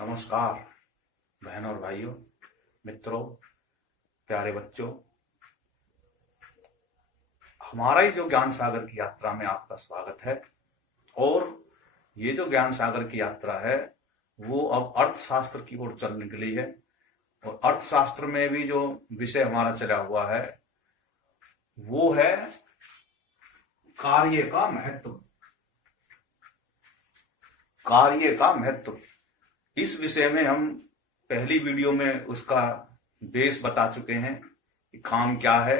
नमस्कार बहनों और भाइयों, मित्रों, प्यारे बच्चों। हमारा ही जो ज्ञान सागर की यात्रा में आपका स्वागत है। और ये जो ज्ञान सागर की यात्रा है वो अब अर्थशास्त्र की ओर चल निकली है। और अर्थशास्त्र में भी जो विषय हमारा चला हुआ है वो है कार्य का महत्व। कार्य का महत्व इस विषय में हम पहली वीडियो में उसका बेस बता चुके हैं कि काम क्या है,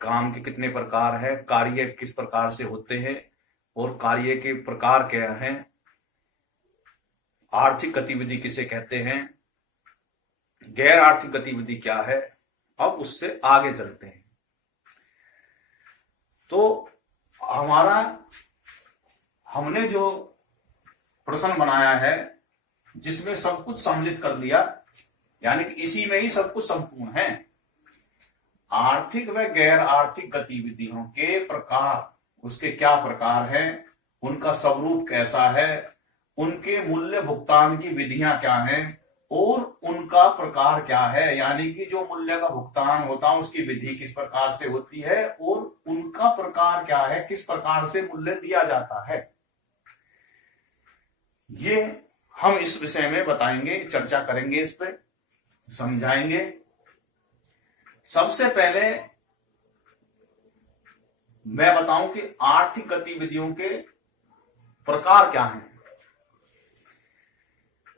काम के कितने प्रकार है, कार्य किस प्रकार से होते हैं और कार्य के प्रकार क्या हैं, आर्थिक गतिविधि किसे कहते हैं, गैर आर्थिक गतिविधि क्या है। अब उससे आगे चलते हैं। तो हमने जो प्रश्न बनाया है जिसमें सब कुछ सम्मिलित कर दिया, यानी कि इसी में ही सब कुछ संपूर्ण है। आर्थिक व गैर आर्थिक गतिविधियों के प्रकार, उसके क्या प्रकार है, उनका स्वरूप कैसा है, उनके मूल्य भुगतान की विधियां क्या हैं और उनका प्रकार क्या है, यानी कि जो मूल्य का भुगतान होता है उसकी विधि किस प्रकार से होती है और उनका प्रकार क्या है, किस प्रकार से मूल्य दिया जाता है। ये हम इस विषय में बताएंगे, चर्चा करेंगे, इस पे समझाएंगे। सबसे पहले मैं बताऊं कि आर्थिक गतिविधियों के प्रकार क्या हैं।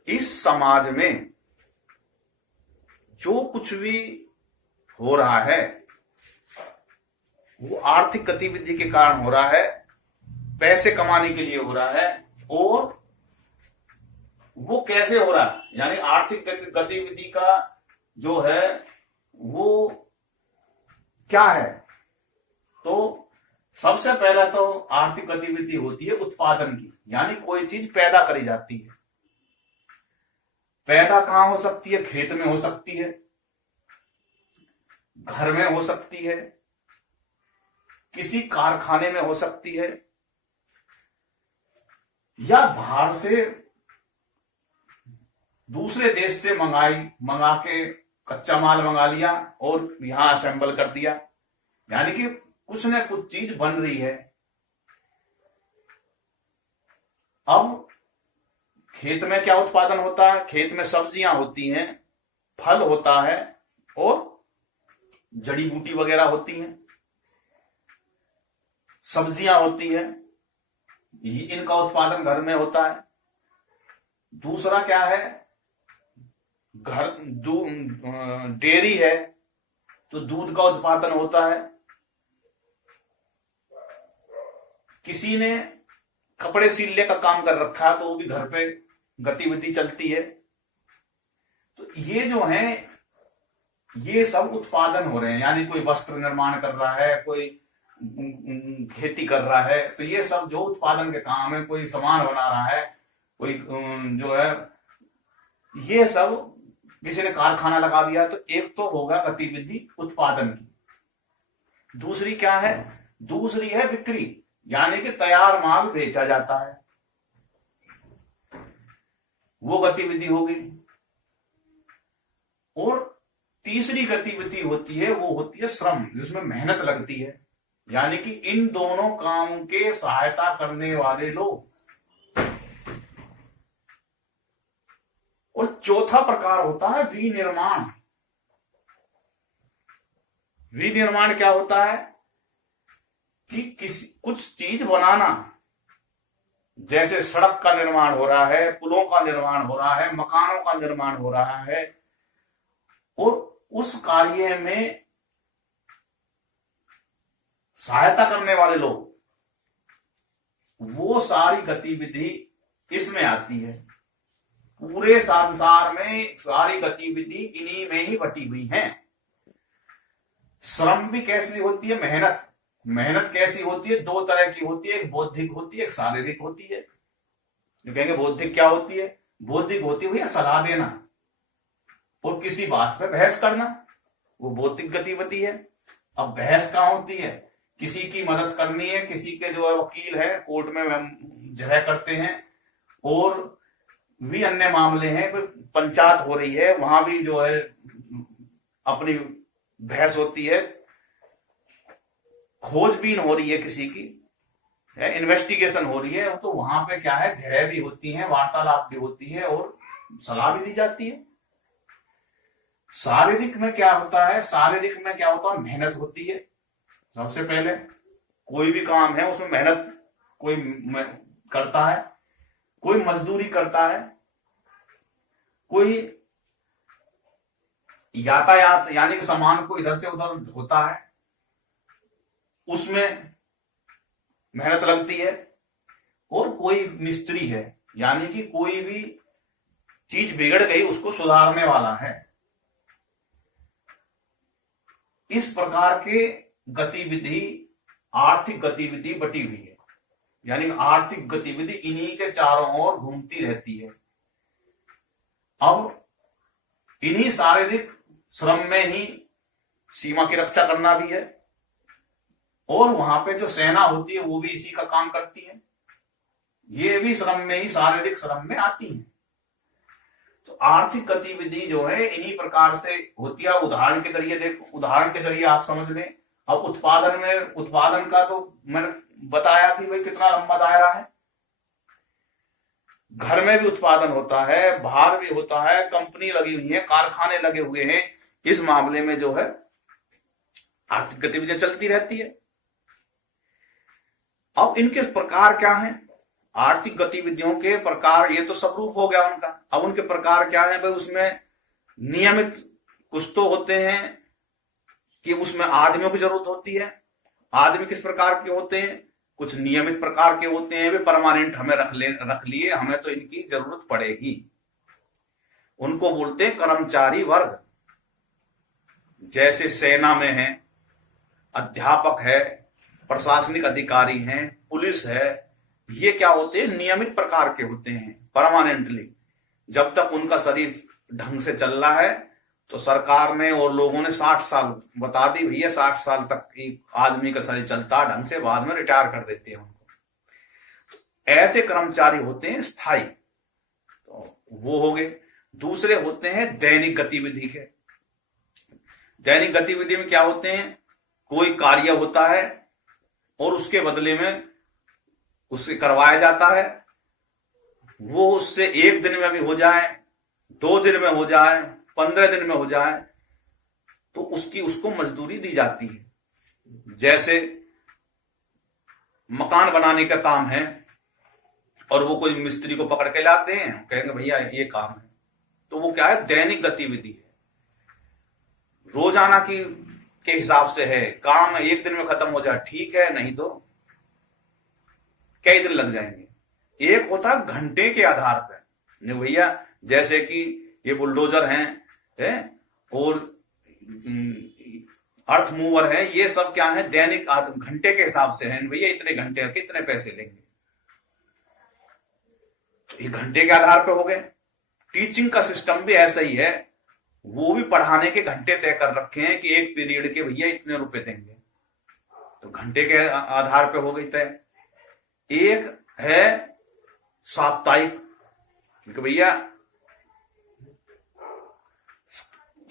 इस समाज में जो कुछ भी हो रहा है वो आर्थिक गतिविधि के कारण हो रहा है, पैसे कमाने के लिए हो रहा है। और वो कैसे हो रहा है, यानी आर्थिक गतिविधि का जो है वो क्या है। तो सबसे पहला तो आर्थिक गतिविधि होती है उत्पादन की, यानी कोई चीज पैदा करी जाती है। पैदा कहां हो सकती है? खेत में हो सकती है, घर में हो सकती है, किसी कारखाने में हो सकती है, या बाहर से दूसरे देश से मंगा के कच्चा माल मंगा लिया और यहां असेंबल कर दिया, यानी कि कुछ न कुछ चीज बन रही है। अब खेत में क्या उत्पादन होता है? खेत में सब्जियां होती हैं, फल होता है और जड़ी बूटी वगैरह होती हैं, सब्जियां होती है, इनका उत्पादन घर में होता है। दूसरा क्या है? घर डेयरी है तो दूध का उत्पादन होता है। किसी ने कपड़े सिलने का काम कर रखा है तो वो भी घर पे गतिविधि चलती है। तो ये जो है ये सब उत्पादन हो रहे हैं, यानी कोई वस्त्र निर्माण कर रहा है, कोई खेती कर रहा है, तो ये सब जो उत्पादन के काम है, कोई सामान बना रहा है, कोई जो है, ये सब किसी ने कारखाना लगा दिया। तो एक तो होगा गतिविधि उत्पादन की। दूसरी क्या है? दूसरी है बिक्री, यानी कि तैयार माल बेचा जाता है, वो गतिविधि होगी। और तीसरी गतिविधि होती है वो होती है श्रम, जिसमें मेहनत लगती है, यानी कि इन दोनों काम के सहायता करने वाले लोग। और चौथा प्रकार होता है विनिर्माण। विनिर्माण क्या होता है कि कुछ चीज बनाना, जैसे सड़क का निर्माण हो रहा है, पुलों का निर्माण हो रहा है, मकानों का निर्माण हो रहा है, और उस कार्य में सहायता करने वाले लोग, वो सारी गतिविधि इसमें आती है। पूरे संसार में सारी गतिविधि इन्हीं में ही बटी हुई है। श्रम भी कैसी होती है? मेहनत कैसी होती है? दो तरह की होती है, एक बौद्धिक होती है, एक शारीरिक होती है। जो कहेंगे बौद्धिक क्या होती है? बौद्धिक होती है भैया सलाह देना और किसी बात पे बहस करना, वो बौद्धिक गतिविधि है। अब बहस कहां होती है? किसी की मदद करनी है, किसी के जो वकील है कोर्ट में हम जगह करते हैं और भी अन्य मामले हैं, कोई पंचायत हो रही है, वहां भी जो है अपनी बहस होती है, खोजबीन हो रही है किसी की, इन्वेस्टिगेशन हो रही है, तो वहां पे क्या है, जय भी होती है, वार्तालाप भी होती है और सलाह भी दी जाती है। शारीरिक में क्या होता है, शारीरिक में क्या होता है, मेहनत होती है। सबसे पहले कोई भी काम है उसमें मेहनत कोई करता है, कोई मजदूरी करता है, कोई यातायात यानी कि सामान को इधर से उधर ढोता है, उसमें मेहनत लगती है, और कोई मिस्त्री है यानी कि कोई भी चीज बिगड़ गई उसको सुधारने वाला है। इस प्रकार के गतिविधि आर्थिक गतिविधि बटी हुई है, यानी आर्थिक गतिविधि इन्हीं के चारों ओर घूमती रहती है। अब इन्हीं शारीरिक श्रम में ही सीमा की रक्षा करना भी है, और वहां पे जो सेना होती है वो भी इसी का काम करती है, ये भी श्रम में ही, शारीरिक श्रम में आती है। तो आर्थिक गतिविधि जो है इन्हीं प्रकार से होती है। उदाहरण के जरिए देखो, उदाहरण के जरिए आप समझ लें। अब उत्पादन में, उत्पादन का तो मैंने बताया कि भाई कितना लंबा दायरा है। घर में भी उत्पादन होता है, बाहर भी होता है, कंपनी लगी हुई है, कारखाने लगे हुए हैं, इस मामले में जो है आर्थिक गतिविधियां चलती रहती है। अब इनके प्रकार क्या हैं, आर्थिक गतिविधियों के प्रकार, ये तो सब रूप हो गया उनका। अब उनके प्रकार क्या है भाई, उसमें नियमित कुछ तो होते हैं कि उसमें आदमियों की जरूरत होती है। आदमी किस प्रकार के होते हैं, कुछ नियमित प्रकार के होते हैं, वे परमानेंट हमें रख लिए, हमें तो इनकी जरूरत पड़ेगी। उनको बोलते हैं कर्मचारी वर्ग। जैसे सेना में है, अध्यापक है, प्रशासनिक अधिकारी हैं, पुलिस है, ये क्या होते हैं, नियमित प्रकार के होते हैं, परमानेंटली। जब तक उनका शरीर ढंग से चल रहा है, तो सरकार ने और लोगों ने 60 साल बता दी, भैया 60 साल तक एक आदमी का शरीर चलता ढंग से, बाद में रिटायर कर देते हैं उनको। तो ऐसे कर्मचारी होते हैं स्थायी, तो वो हो गए। दूसरे होते हैं दैनिक गतिविधि के। दैनिक गतिविधि में क्या होते हैं, कोई कार्य होता है और उसके बदले में उससे करवाया जाता है, वो उससे 1 दिन में भी हो जाए, 2 दिन में हो जाए, 15 दिन में हो जाए, तो उसको मजदूरी दी जाती है। जैसे मकान बनाने का काम है और वो कोई मिस्त्री को पकड़ के लाते हैं, कहेंगे भैया ये काम है, तो वो क्या है, दैनिक गतिविधि है, रोजाना के हिसाब से है। काम 1 दिन में खत्म हो जाए ठीक है, नहीं तो कई दिन लग जाएंगे। एक होता घंटे के आधार पर, नहीं भैया जैसे कि ये बुलडोजर हैं और अर्थ मूवर है, ये सब क्या है, दैनिक घंटे के हिसाब से है, भैया इतने घंटे कितने पैसे लेंगे, तो ये घंटे के आधार पे हो गए। टीचिंग का सिस्टम भी ऐसा ही है, वो भी पढ़ाने के घंटे तय कर रखे हैं कि एक पीरियड के भैया इतने रुपए देंगे, तो घंटे के आधार पे हो गई तय। एक है साप्ताहिक, कि भैया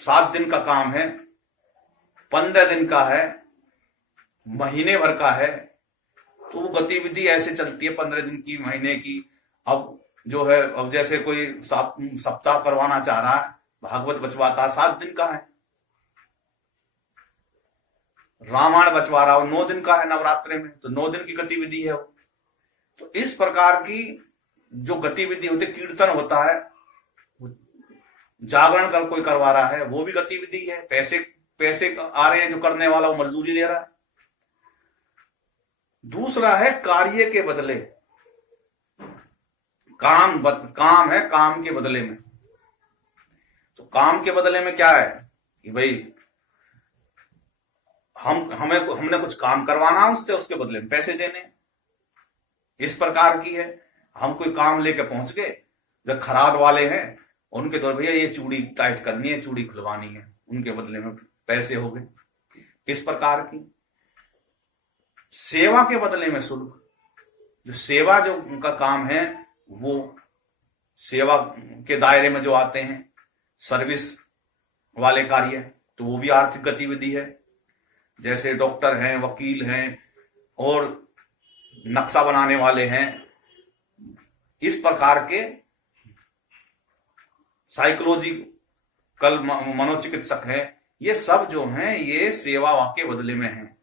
7 दिन का काम है, 15 दिन का है, महीने भर का है, तो वो गतिविधि ऐसे चलती है 15 दिन की, महीने की। अब जो है, अब जैसे कोई सप्ताह करवाना चाह रहा है, भागवत बचवाता 7 दिन का है, रामायण बचवा रहा हो 9 दिन का है नवरात्रि में, तो 9 दिन की गतिविधि है वो। तो इस प्रकार की जो गतिविधि होती है, कीर्तन होता है, जागरण कर कोई करवा रहा है, वो भी गतिविधि है, पैसे आ रहे हैं, जो करने वाला वो मजदूरी ले रहा है। दूसरा है कार्य के बदले, काम है काम के बदले में। तो काम के बदले में क्या है कि भाई हमने कुछ काम करवाना उससे, उसके बदले में पैसे देने, इस प्रकार की है। हम कोई काम लेके पहुंच गए, जो खराद वाले हैं उनके द्वारा भैया ये चूड़ी टाइट करनी है, चूड़ी खुलवानी है, उनके बदले में पैसे हो गए, इस प्रकार की। सेवा के बदले में शुल्क, जो सेवा जो उनका काम है वो सेवा के दायरे में जो आते हैं, सर्विस वाले कार्य, तो वो भी आर्थिक गतिविधि है। जैसे डॉक्टर हैं, वकील हैं और नक्शा बनाने वाले हैं, इस प्रकार के साइकोलॉजिकल मनोचिकित्सक हैं, ये सब जो हैं ये सेवा के बदले में हैं।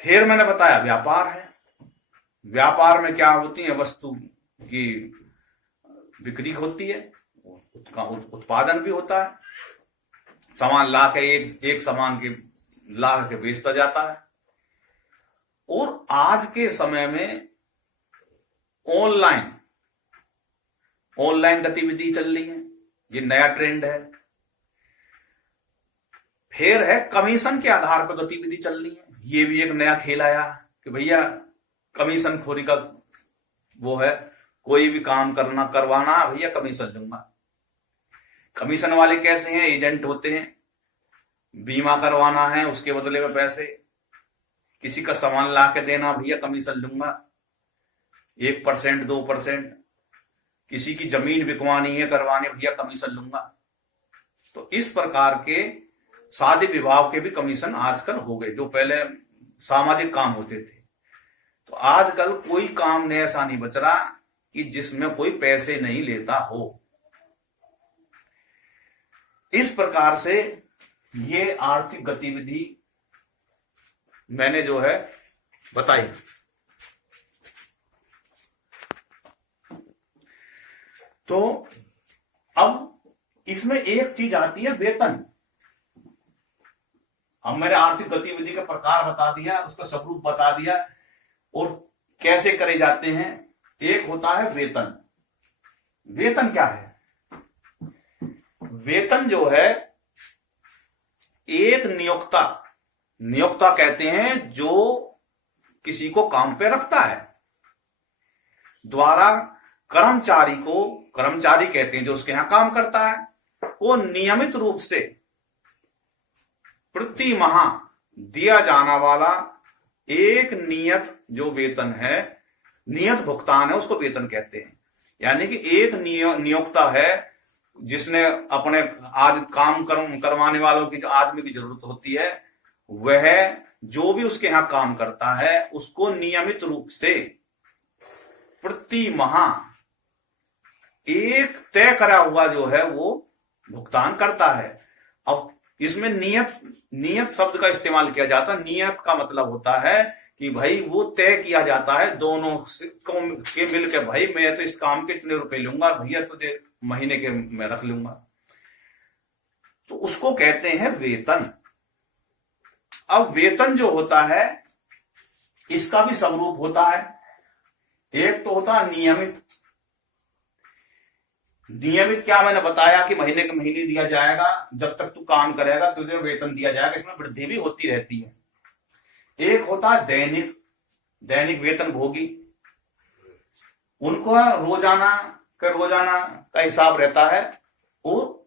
फिर मैंने बताया व्यापार है। व्यापार में क्या होती है, वस्तु की बिक्री होती है, उसका उत्पादन भी होता है, सामान ला के एक सामान के ला के बेचता जाता है। और आज के समय में ऑनलाइन गतिविधि चल रही है, ये नया ट्रेंड है। फिर है कमीशन के आधार पर गतिविधि चल रही है, ये भी एक नया खेल आया कि भैया कमीशन खोरी का वो है, कोई भी काम करवाना भैया कमीशन लूंगा। कमीशन वाले कैसे हैं, एजेंट होते हैं, बीमा करवाना है उसके बदले में पैसे, किसी का सामान ला के देना भैया कमीशन लूंगा, 1% 2%, किसी की जमीन बिकवानी है करवाने भैया कमीशन लूंगा। तो इस प्रकार के शादी विवाह के भी कमीशन आजकल हो गए, जो पहले सामाजिक काम होते थे। तो आजकल कोई काम ने ऐसा नहीं बच रहा कि जिसमें कोई पैसे नहीं लेता हो। इस प्रकार से ये आर्थिक गतिविधि मैंने जो है बताई। तो अब इसमें एक चीज आती है वेतन। अब मैंने आर्थिक गतिविधि का प्रकार बता दिया, उसका स्वरूप बता दिया और कैसे करे जाते हैं। एक होता है वेतन। वेतन क्या है? वेतन जो है एक नियोक्ता कहते हैं जो किसी को काम पे रखता है, द्वारा कर्मचारी कहते हैं जो उसके यहां काम करता है, वो नियमित रूप से प्रति माह दिया जाना वाला एक नियत जो वेतन है, नियत भुगतान है, उसको वेतन कहते हैं। यानी कि एक नियोक्ता है जिसने अपने आज काम करवाने वालों की जो आदमी की जरूरत होती है, वह जो भी उसके यहां काम करता है उसको नियमित रूप से प्रति माह एक तय करा हुआ जो है वो भुगतान करता है। अब इसमें नियत शब्द का इस्तेमाल किया जाता है। नियत का मतलब होता है कि भाई वो तय किया जाता है दोनों के मिलकर, भाई मैं तो इस काम के इतने रुपए लूंगा, भैया तुझे महीने के मैं रख लूंगा, तो उसको कहते हैं वेतन। अब वेतन जो होता है इसका भी स्वरूप होता है। एक तो होता है नियमित क्या मैंने बताया कि महीने के महीने दिया जाएगा, जब तक तू काम करेगा तुझे वेतन दिया जाएगा, इसमें वृद्धि भी होती रहती है। एक होता है दैनिक वेतन भोगी, उनको रोजाना का हिसाब रहता है और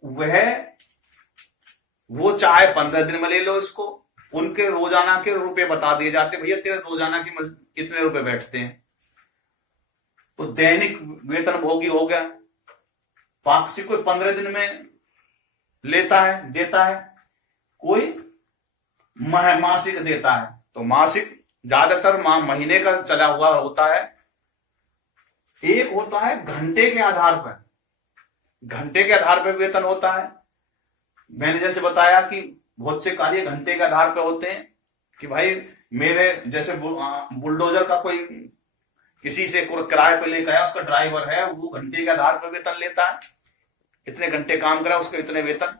वो चाहे 15 दिन में ले लो इसको, उनके रोजाना के रुपए बता दिए जाते, भैया तेरे रोजाना के कितने रुपए बैठते हैं। तो दैनिक वेतन भोगी हो गया। पाक्षिक कोई 15 दिन में देता है, कोई मासिक देता है। तो मासिक ज्यादातर महीने का चला हुआ होता है। एक होता है घंटे के आधार पर वेतन होता है। मैंने जैसे बताया कि बहुत से कार्य घंटे के आधार पर होते हैं कि भाई मेरे जैसे बुलडोजर का कोई किसी से किराए पे लेकर आया, उसका ड्राइवर है, वो घंटे के आधार पर वेतन लेता है, इतने घंटे काम करा उसके इतने वेतन।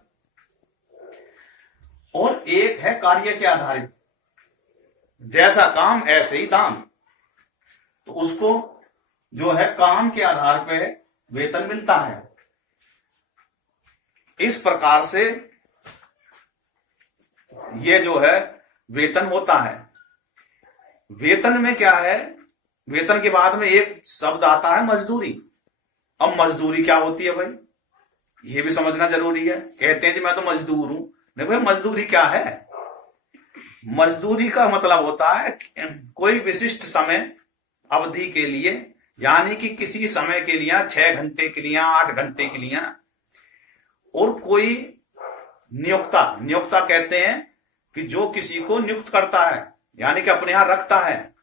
और एक है कार्य के आधारित, जैसा काम ऐसे ही दाम, तो उसको जो है काम के आधार पे वेतन मिलता है। इस प्रकार से ये जो है वेतन होता है। वेतन में क्या है, वेतन के बाद में एक शब्द आता है मजदूरी। अब मजदूरी क्या होती है भाई, ये भी समझना जरूरी है। कहते हैं जी मैं तो मजदूर हूं, नहीं भाई मजदूरी क्या है? मजदूरी का मतलब होता है कोई विशिष्ट समय अवधि के लिए यानी कि किसी समय के लिए 6 घंटे के लिए 8 घंटे के लिए, और कोई नियोक्ता, नियोक्ता कहते हैं कि जो किसी को नियुक्त करता है यानी कि अपने यहां रखता है,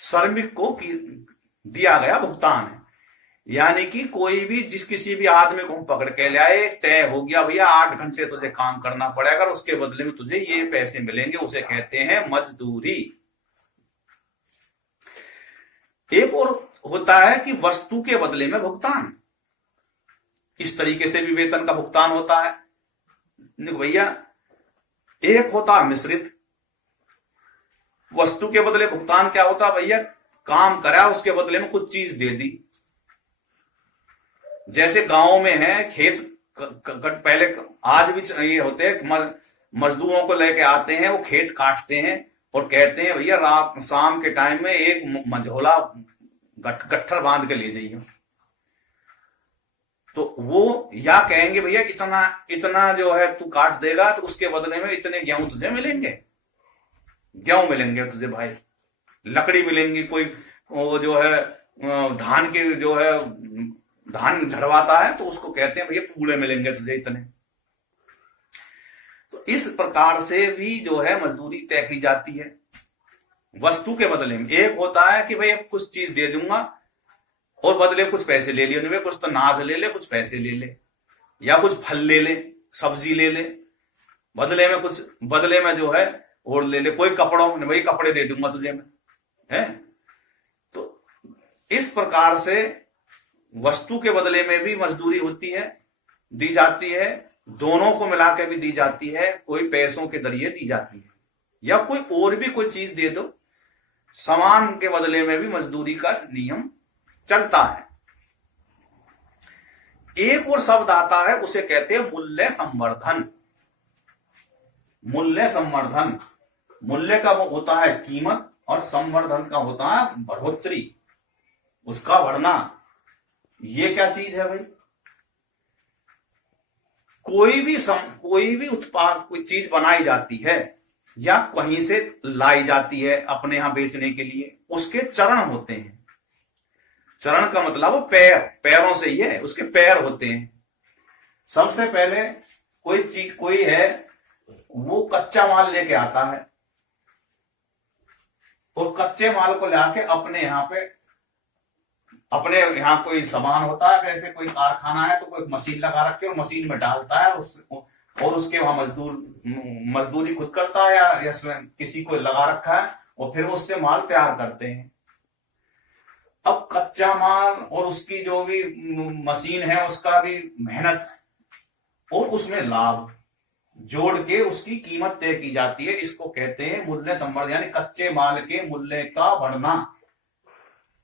श्रमिक को दिया गया भुगतान है। यानी कि कोई भी किसी भी आदमी को पकड़ के ले आए, तय हो गया भैया 8 घंटे तुझे काम करना पड़ेगा, उसके बदले में तुझे ये पैसे मिलेंगे, उसे कहते हैं मजदूरी। एक और होता है कि वस्तु के बदले में भुगतान, इस तरीके से भी वेतन का भुगतान होता है भैया। एक होता है मिश्रित, वस्तु के बदले भुगतान क्या होता है भैया, काम करा उसके बदले में कुछ चीज दे दी। जैसे गांव में है खेत, पहले आज भी ये होते हैं, मजदूरों को लेके आते हैं, वो खेत काटते हैं और कहते हैं भैया रात शाम के टाइम में एक मंझोला गट्ठर बांध के ले जाइए। तो वो या कहेंगे भैया इतना इतना जो है तू काट देगा तो उसके बदले में इतने गेहूं तुझे मिलेंगे, गेहूं मिलेंगे तुझे भाई, लकड़ी मिलेंगी, कोई वो जो है धान के जो है धान झड़वाता है तो उसको कहते हैं भैया पूड़े मिलेंगे तुझे इतने। तो इस प्रकार से भी जो है मजदूरी तय की जाती है वस्तु के बदले में। एक होता है कि भैया कुछ चीज दे दूंगा और बदले कुछ पैसे ले लिए, कुछ तो नाज ले ले, कुछ पैसे ले ले, या कुछ फल ले ले, सब्जी ले ले, बदले में कुछ, बदले में जो है और ले ले, कोई कपड़ों में भाई कपड़े दे दूंगा तुझे मैं, है। तो इस प्रकार से वस्तु के बदले में भी मजदूरी होती है, दी जाती है, दोनों को मिला के भी दी जाती है, कोई पैसों के जरिए दी जाती है, या कोई और भी कोई चीज दे दो, सामान के बदले में भी मजदूरी का नियम चलता है। एक और शब्द आता है उसे कहते हैं मूल्य संवर्धन। मूल्य संवर्धन, मूल्य का होता है कीमत और संवर्धन का होता है बढ़ोतरी, उसका बढ़ना। ये क्या चीज है भाई, कोई भी उत्पाद, कोई चीज बनाई जाती है या कहीं से लाई जाती है अपने यहां बेचने के लिए, उसके चरण होते हैं। चरण का मतलब वो पैरों से ही है, उसके पैर होते हैं। सबसे पहले कोई चीज, कोई है वो कच्चा माल लेके आता है और कच्चे माल को लाके अपने यहाँ कोई सामान होता है, जैसे कोई कारखाना है तो कोई मशीन लगा रखे और मशीन में डालता है और उसके वहां मजदूरी खुद करता है या किसी को लगा रखा है और फिर उससे माल तैयार करते हैं। अब कच्चा माल और उसकी जो भी मशीन है उसका भी मेहनत और उसमें लाभ जोड़ के उसकी कीमत तय की जाती है। इसको कहते हैं मूल्य संवर्धन, यानी कच्चे माल के मूल्य का बढ़ना,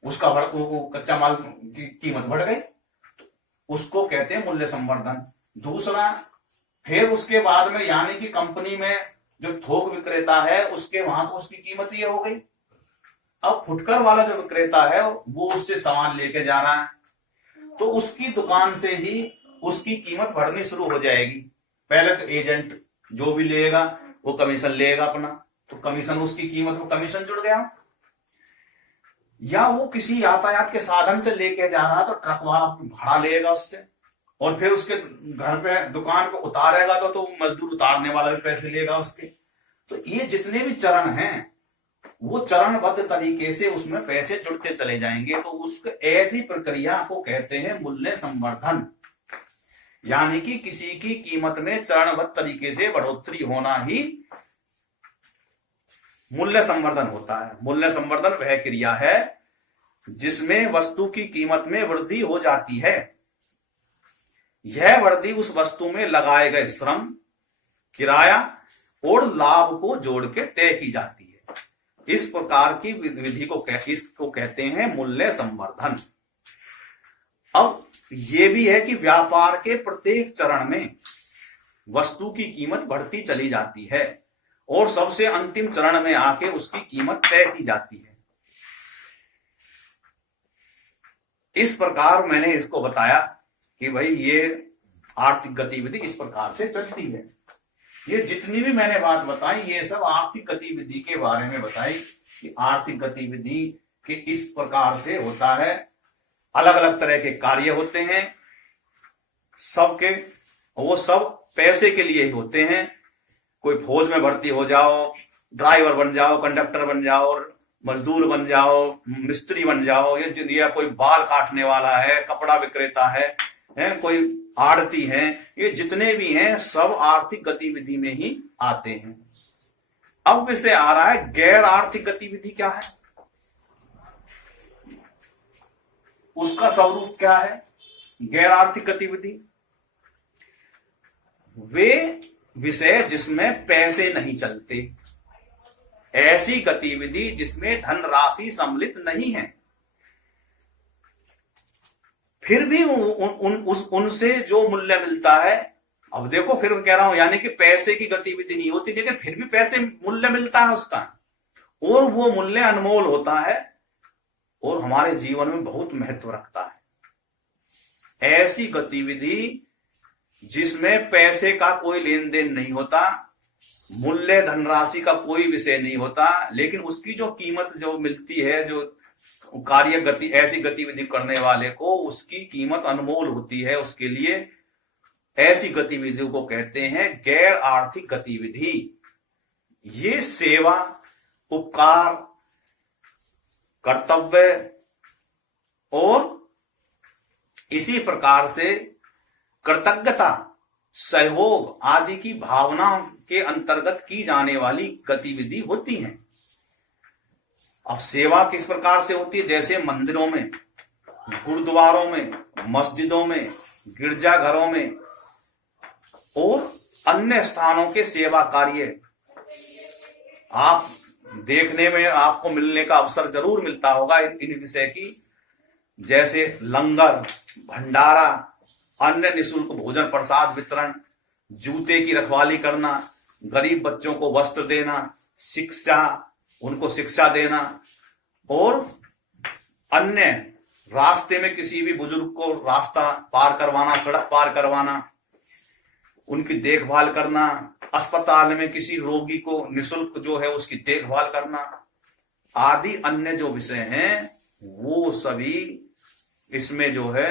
उसका कच्चा माल की कीमत बढ़ गई तो उसको कहते हैं मूल्य संवर्धन। दूसरा, फिर उसके बाद में यानी कि कंपनी में जो थोक विक्रेता है उसके वहां तो उसकी कीमत ये हो गई। अब फुटकर वाला जो विक्रेता है वो उससे सामान लेके जा रहा है तो उसकी दुकान से ही उसकी कीमत बढ़नी शुरू हो जाएगी। पहले तो एजेंट जो भी लेगा वो कमीशन लेगा अपना, तो कमीशन, उसकी कीमत में कमीशन जुड़ गया। या वो किसी यातायात के साधन से लेके जा रहा तो ट्रक वाला भाड़ा लेगा उससे और फिर उसके घर पे दुकान को उतारेगा तो मजदूर उतारने वाला भी पैसे लेगा उसके। तो ये जितने भी चरण हैं वो चरणबद्ध तरीके से उसमें पैसे जुड़ते चले जाएंगे। तो उसको ऐसी प्रक्रिया को कहते हैं मूल्य संवर्धन, यानी कि किसी की कीमत में चरणबद्ध तरीके से बढ़ोतरी होना ही मूल्य संवर्धन होता है। मूल्य संवर्धन वह क्रिया है जिसमें वस्तु की कीमत में वृद्धि हो जाती है। यह वृद्धि उस वस्तु में लगाए गए श्रम, किराया और लाभ को जोड़ के तय की जाती है। इस प्रकार की विधि को इसको कहते हैं मूल्य संवर्धन। अब यह भी है कि व्यापार के प्रत्येक चरण में वस्तु की कीमत बढ़ती चली जाती है और सबसे अंतिम चरण में आके उसकी कीमत तय की जाती है। इस प्रकार मैंने इसको बताया कि भाई ये आर्थिक गतिविधि इस प्रकार से चलती है। ये जितनी भी मैंने बात बताई ये सब आर्थिक गतिविधि के बारे में बताई कि आर्थिक गतिविधि कि इस प्रकार से होता है। अलग अलग तरह के कार्य होते हैं सबके, वो सब पैसे के लिए ही होते हैं। कोई फौज में भर्ती हो जाओ, ड्राइवर बन जाओ, कंडक्टर बन जाओ, मजदूर बन जाओ, मिस्त्री बन जाओ, या कोई बाल काटने वाला है, कपड़ा विक्रेता है, कोई आड़ती है, ये जितने भी हैं सब आर्थिक गतिविधि में ही आते हैं। अब विषय आ रहा है गैर आर्थिक गतिविधि क्या है, उसका स्वरूप क्या है। गैर आर्थिक गतिविधि वे विषय जिसमें पैसे नहीं चलते, ऐसी गतिविधि जिसमें धनराशि सम्मिलित नहीं है, फिर भी उनसे जो मूल्य मिलता है। अब देखो फिर कह रहा हूं, यानी कि पैसे की गतिविधि नहीं होती, लेकिन फिर भी पैसे मूल्य मिलता है उसका, और वो मूल्य अनमोल होता है और हमारे जीवन में बहुत महत्व रखता है। ऐसी गतिविधि जिसमें पैसे का कोई लेन देन नहीं होता, मूल्य धनराशि का कोई विषय नहीं होता, लेकिन उसकी जो कीमत जो मिलती है, जो कार्य गति ऐसी गतिविधि करने वाले को उसकी कीमत अनमोल होती है, उसके लिए ऐसी गतिविधियों को कहते हैं गैर आर्थिक गतिविधि। ये सेवा, उपकार, कर्तव्य और इसी प्रकार से कृतज्ञता, सहयोग आदि की भावना के अंतर्गत की जाने वाली गतिविधि होती हैं। अब सेवा किस प्रकार से होती है, जैसे मंदिरों में, गुरुद्वारों में, मस्जिदों में, गिरजाघरों में और अन्य स्थानों के सेवा कार्य आप देखने में आपको मिलने का अवसर जरूर मिलता होगा इन विषय की, जैसे लंगर, भंडारा, अन्य निःशुल्क भोजन प्रसाद वितरण, जूते की रखवाली करना, गरीब बच्चों को वस्त्र देना, शिक्षा, उनको शिक्षा देना, और अन्य रास्ते में किसी भी बुजुर्ग को रास्ता पार करवाना, सड़क पार करवाना, उनकी देखभाल करना, अस्पताल में किसी रोगी को निःशुल्क जो है उसकी देखभाल करना आदि अन्य जो विषय हैं वो सभी इसमें जो है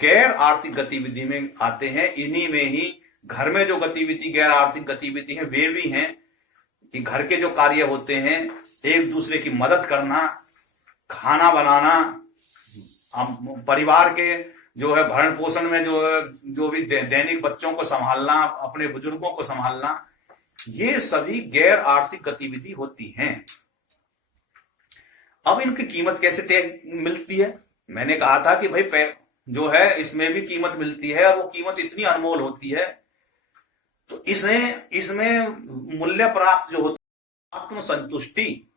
गैर आर्थिक गतिविधि में आते हैं। इन्हीं में ही घर में जो गतिविधि गैर आर्थिक गतिविधि है वे भी हैं कि घर के जो कार्य होते हैं, एक दूसरे की मदद करना, खाना बनाना, परिवार के जो है भरण पोषण में जो भी दैनिक बच्चों को संभालना, अपने बुजुर्गों को संभालना, ये सभी गैर आर्थिक गतिविधि होती हैं। अब इनकी कीमत कैसे तय मिलती है, मैंने कहा था कि भाई जो है इसमें भी कीमत मिलती है और वो कीमत इतनी अनमोल होती है, तो इसमें मूल्य प्राप्त जो होता है आत्मसंतुष्टि,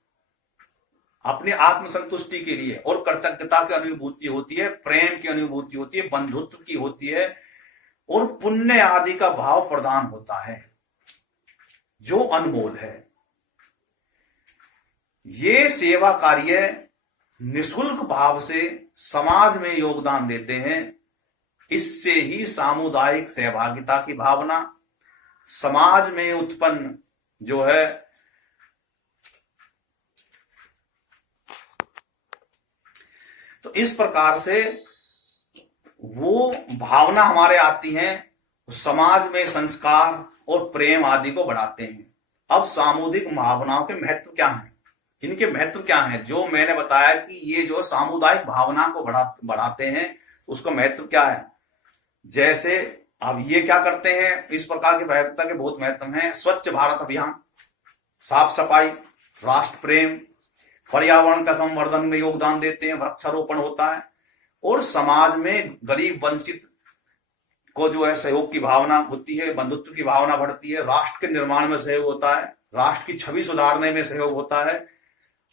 अपने आत्मसंतुष्टि के लिए, और कृतज्ञता की अनुभूति होती है, प्रेम की अनुभूति होती है, बंधुत्व की होती है, और पुण्य आदि का भाव प्रदान होता है जो अनमोल है। ये सेवा कार्य निःशुल्क भाव से समाज में योगदान देते हैं। इससे ही सामुदायिक सहभागिता की भावना, समाज में उत्पन्न जो है तो इस प्रकार से वो भावना हमारे आती हैं, समाज में संस्कार और प्रेम आदि को बढ़ाते हैं। अब सामुदायिक भावनाओं के महत्व क्या हैं, इनके महत्व क्या हैं, जो मैंने बताया कि ये जो सामुदायिक भावना को बढ़ाते हैं उसका महत्व क्या है। जैसे अब ये क्या करते हैं, इस प्रकार की भावना के बहुत महत्व हैं। स्वच्छ भारत अभियान, साफ सफाई, राष्ट्र प्रेम, पर्यावरण का संवर्धन में योगदान देते हैं, वृक्षारोपण होता है, और समाज में गरीब वंचित को जो है सहयोग की भावना होती है, बंधुत्व की भावना बढ़ती है, राष्ट्र के निर्माण में सहयोग होता है, राष्ट्र की छवि सुधारने में सहयोग होता है,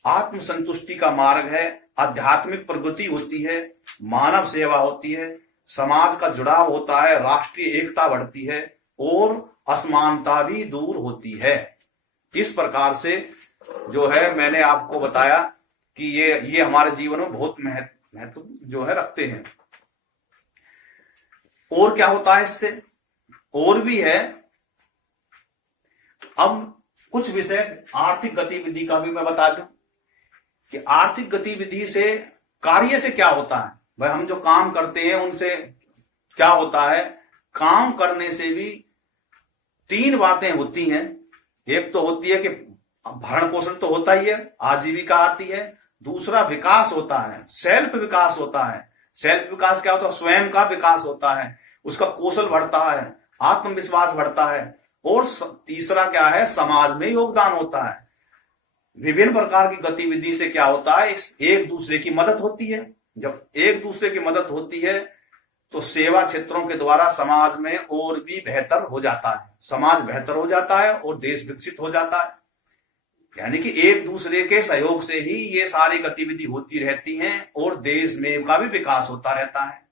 आत्मसंतुष्टि का मार्ग है, आध्यात्मिक प्रगति होती है, मानव सेवा होती है, समाज का जुड़ाव होता है, राष्ट्रीय एकता बढ़ती है और असमानता भी दूर होती है। इस प्रकार से जो है मैंने आपको बताया कि ये हमारे जीवन में बहुत महत्व जो है रखते हैं। और क्या होता है इससे, और भी है। अब कुछ विषय आर्थिक गतिविधि का भी मैं बता दूं कि आर्थिक गतिविधि से, कार्य से क्या होता है भाई, हम जो काम करते हैं उनसे क्या होता है। काम करने से भी 3 बातें होती हैं। एक तो होती है कि भरण पोषण तो होता ही है, आजीविका आती है। दूसरा विकास होता है, सेल्फ विकास होता है। सेल्फ विकास क्या होता है, स्वयं का विकास होता है, उसका कौशल बढ़ता है, आत्मविश्वास बढ़ता है। और तीसरा क्या है, समाज में योगदान होता है। विभिन्न प्रकार की गतिविधि से क्या होता है, एक दूसरे की मदद होती है। जब एक दूसरे की मदद होती है तो सेवा क्षेत्रों के द्वारा समाज में और भी बेहतर हो जाता है, समाज बेहतर हो जाता है और देश विकसित हो जाता है। यानी कि एक दूसरे के सहयोग से ही ये सारी गतिविधि होती रहती हैं और देश में का भी विकास होता रहता है।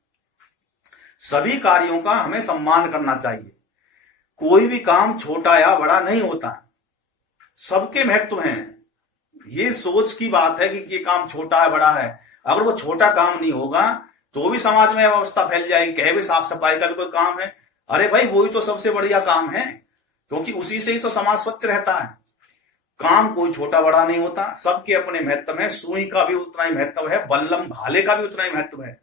सभी कार्यों का हमें सम्मान करना चाहिए। कोई भी काम छोटा या बड़ा नहीं होता, सबके महत्व हैं। ये सोच की बात है कि ये काम छोटा है बड़ा है। अगर वो छोटा काम नहीं होगा तो भी समाज में अवस्था फैल जाएगी, कहे भी साफ सफाई का भी कोई काम है, अरे भाई वही तो सबसे बढ़िया काम है, क्योंकि उसी से ही तो समाज स्वच्छ रहता है। काम कोई छोटा बड़ा नहीं होता, सबके अपने महत्व है। सुई का भी उतना ही महत्व है, बल्लम भाले का भी उतना ही महत्व है।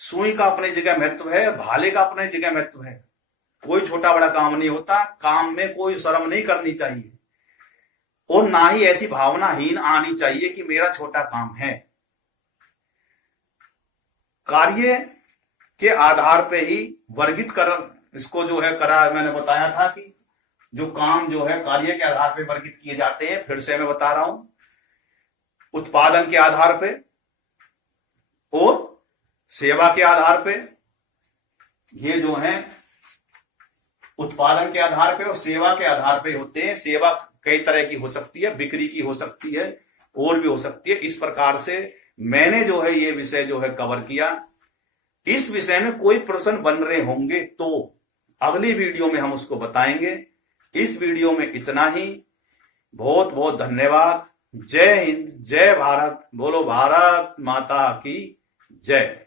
सुई का अपनी जगह महत्व है, भाले का अपनी जगह महत्व है। कोई छोटा बड़ा काम नहीं होता। काम में कोई शर्म नहीं करनी चाहिए और ना ही ऐसी भावनाहीन आनी चाहिए कि मेरा छोटा काम है। कार्य के आधार पे ही वर्गित कर, इसको जो है करा, मैंने बताया था कि जो काम जो है कार्य के आधार पे वर्गित किए जाते हैं। फिर से मैं बता रहा हूं, उत्पादन के आधार पे और सेवा के आधार पे। ये जो है उत्पादन के आधार पे और सेवा के आधार पे होते हैं। सेवा कई तरह की हो सकती है, बिक्री की हो सकती है और भी हो सकती है। इस प्रकार से मैंने जो है ये विषय जो है कवर किया। इस विषय में कोई प्रश्न बन रहे होंगे तो अगली वीडियो में हम उसको बताएंगे। इस वीडियो में इतना ही। बहुत बहुत धन्यवाद। जय हिंद, जय भारत। बोलो भारत माता की जय।